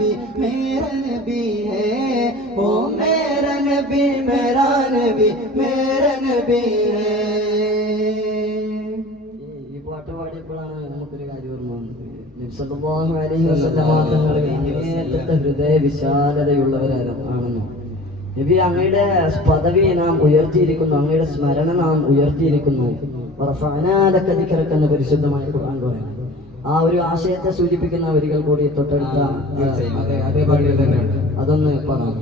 नबी मेरा नबी है, ओ मेरा नबी मेरा नबी मेरा नबी है. ഈ പാട്ട് പാടിയപ്പോഴാണ് നമുക്കൊരു കാര്യം ഓർമ്മ വന്നത്. നബി സല്ലല്ലാഹു അലൈഹി വസല്ലം തങ്ങൾ അങ്ങേയറ്റത്തെ ഹൃദയ വിശാലതയുള്ളവരാണെന്നോ. നബി അങ്ങയുടെ പദവിയെ നാം ഉയർത്തിയിരിക്കുന്നു, അങ്ങയുടെ സ്മരണ നാം ഉയർത്തിയിരിക്കുന്നു. എന്ന പരിശുദ്ധമായ ഖുർആൻ പറയുന്നത് ആ ഒരു ആശയത്തെ സൂചിപ്പിക്കുന്ന വരികൾ കൂടി തൊട്ടടുത്ത അതൊന്ന് പാടാം.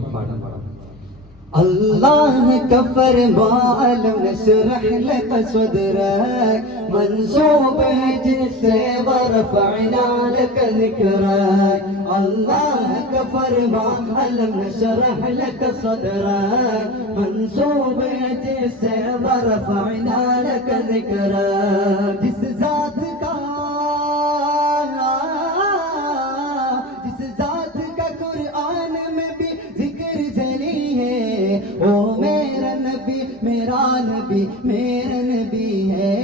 അല്ലാഹ് കഫർ മാലം നസ്റഹ് ലക സദ്റക منصوب جسے ورفعنا لك ذكرك. الله كفر ما لم نشرح لك صدرك منصوب جسے ورفعنا لك ذكرك. जिस ذات का कुरान में भी जिक्र जली है, ओ मेरा नबी मेरा नबी मेरा नबी है,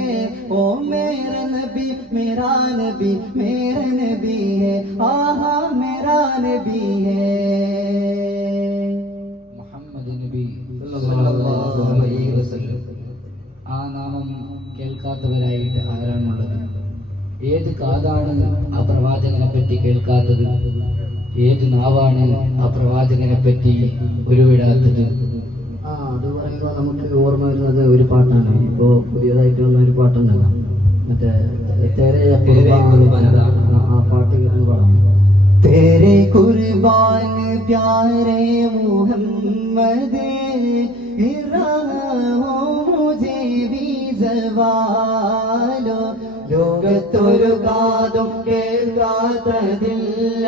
ओ मेरा नबी मेरा नबी मेरा नबी है, आहा मेरा नबी है. മുഹമ്മദ് നബി സല്ലല്ലാഹു അലൈഹി വസല്ലം. ആ നാമം കേൾക്കാത്തവരായിട്ട് ആരാണുള്ളത്? ഏത് കാതാണ് ആ പ്രവാചകനെ പറ്റി കേൾക്കാത്തത്? ഏത് നാവാണ് ആ പ്രവാചകനെ പറ്റി ഉരുവിടാത്തത്? അത് പറയുമ്പോൾ നമുക്ക് ഓർമ്മ വരുന്നത് ഒരു പാട്ടാണ്. ഇപ്പോ പുതിയതായിട്ട് വന്ന ഒരു പാട്ടുണ്ടല്ലോ, മറ്റേ ആ പാട്ട് പാടാം. तेरे कुर्बान प्यारे मुहम्मद मुझे भी जवालो ലോകത്തൊരു കാതും കേൾക്കാത്തതില്ല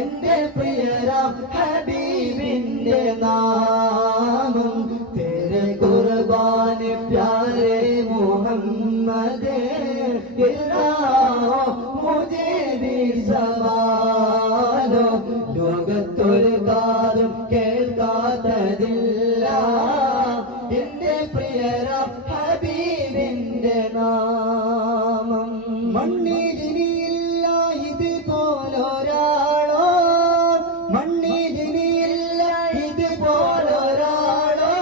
എന്റെ പ്രിയരാം ഹബീബിന്റെ നാമം. तेरे कुर्बान प्यारे मुहम्मद मुझे भी सवालो ലോകത്തൊരു കാതും കേൾക്കാത്തതില്ല എന്റെ പ്രിയരാം ഹബീബിന്റെ നാമം. മണ്ണിലിനിയില്ല ഇതുപോലൊരാളോ, മണ്ണിലിനിയില്ല ഇതുപോലൊരാളോ,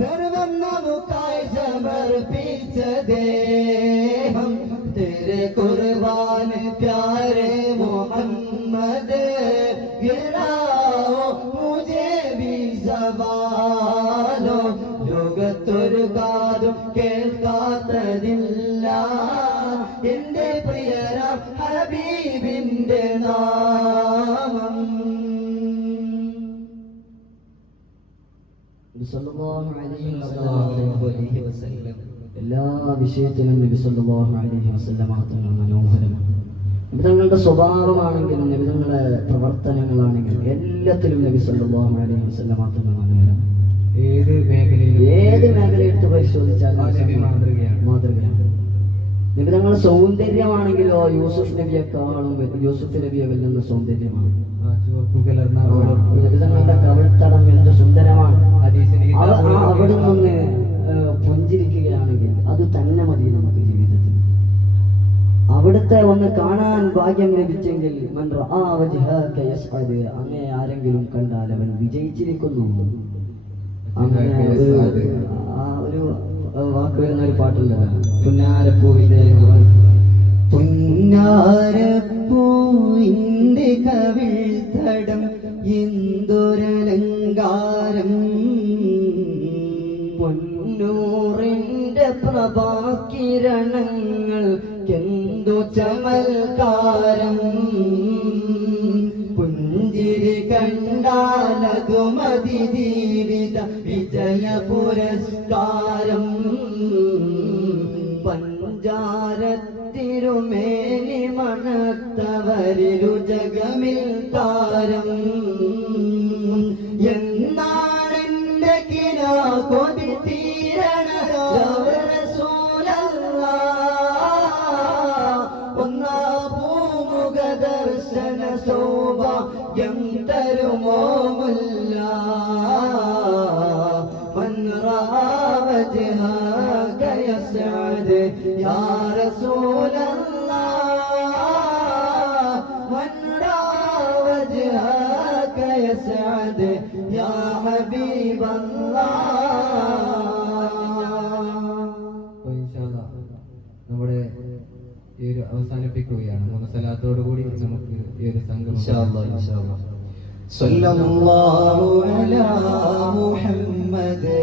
സർവം നമുക്കായി സമർപ്പിച്ച ദേഹം. तेरे कुर्बाൻ प्यारे मोहम्मद गिराओ मुझे भी सवालो ലോകത്തൊരു കാതും കേൾക്കാത്തതില്ല എന്റെ പ്രിയരാം ഹബീബിന്റെ നാമം. എല്ലാ വിഷയത്തിലും നബി സല്ലല്ലാഹു അലൈഹി വസല്ലം തങ്ങൾ മനോഹരമാണ്. നബിതങ്ങളുടെ സ്വഭാവമാണെങ്കിലും നബിതങ്ങളുടെ പ്രവർത്തനങ്ങളാണെങ്കിലും എല്ലാത്തിലും നബി സല്ലല്ലാഹു അലൈഹി വസല്ലം തങ്ങൾ മനോഹരമാണ്. ഏത് മേഖലയെടുത്ത് പരിശോധിച്ചാലും മാതൃകയാണ്. നബിതങ്ങളുടെ സൗന്ദര്യമാണെങ്കിലോ യൂസുഫ് നബിയെ വെല്ലുന്ന സൗന്ദര്യമാണ്. നബിതങ്ങളുടെ കവിൾത്തടം എന്ത് സുന്ദരമാണ്. അവിടെ നിന്ന് പുഞ്ചിരിക്കുകയാണെങ്കിൽ അത് തന്നെ മതി നമുക്ക് ജീവിതത്തിൽ. അവിടുത്തെ ഒന്ന് കാണാൻ ഭാഗ്യം ലഭിച്ചെങ്കിൽ അങ്ങനെ ആരെങ്കിലും കണ്ടാൽ അവൻ വിജയിച്ചിരിക്കുന്നു. അങ്ങനെ ആ ഒരു വാക്ക് വരുന്ന ഒരു പാട്ടുണ്ടല്ലോ, പുന്നാരപ്പൂവിന്റെ കവിൾത്തടം എന്തൊരലങ്കാരം, പൊന്നൂറിന്റെ പ്രഭാകിരണങ്ങൾ എന്തു ചമൽക്കാരം, പുഞ്ചിരി കണ്ടാലതു മതി ജീവിത വിജയ പുരസ്കാരം, പഞ്ചാരത്തിരുമേനി മണത്തവരിരു ജഗമിൽ താരം, എന്നാണെന്റെ കിനാ കൊതി തീരണ ഒന്നാ പൂമുഖ ദർശന സൗഭാഗ്യം തരുമോ മുല്ല, മൻ റാവജഹക യസ്അദ് യാ റസൂലല്ലാഹ്, മൻ റാ سعد يا حبيب الله. നമ്മുടെ ഈ ഒരു അവസാനിപ്പിക്കുകയാണ്. മൂന്ന് സലാത്തോടു കൂടി നമുക്ക് ഈ ഒരു സംഗമം സല്ലല്ലാഹു അലാ മുഹമ്മദ്